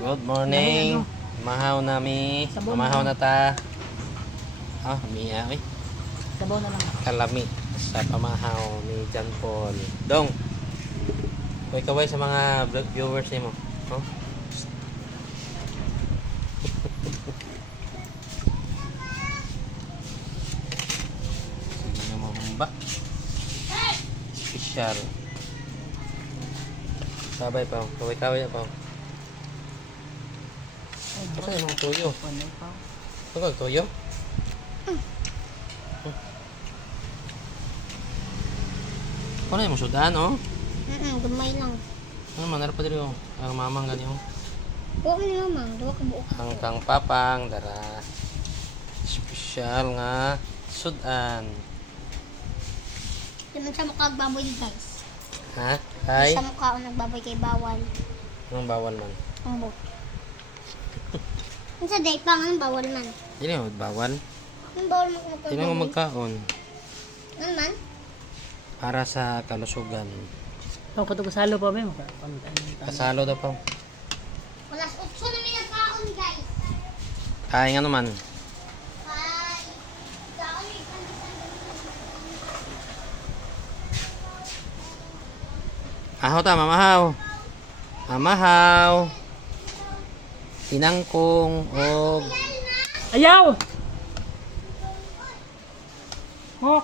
Good morning. Mahaw na mi. Sabon Mamahaw na. na ta. Miya oy. Sabaw na lang. Kalami sa pamahaw ni John Paul. Dong. Koy kaway sa mga viewers nimo. Oh. Sige na mamamba. Special. Sabay pa. Kaway-kaway pa. Kasi yung tuyo. Ano pa? Ito ka, tuyo? Ano yung sudan, oh? Gamay lang. Ano man, pa dito, oh. Ang mamang ganyan, oh. Buo mo naman, mang. Duwa ka buo. Ang kang papang, dara. Special nga sudan. Di man siya makagbaboy guys. Ha? Ay? Sa mukha o nagbaboy kay bawal. Anong bawal man? Ang buo. Ang sa day pa nga, bawal man. Hindi mo bawal. Ang bawal mo kung Hindi mo magkaon. Ano man? Para sa kalusugan. Ito, patugusalo pa ba? Kasalo daw pa. Walas 8 na may nagkaon guys. Kain nga naman. Hi. Kaon may Ahaw ta, mamahaw. Mamahaw. Tinangkong og Ayaw! Oh!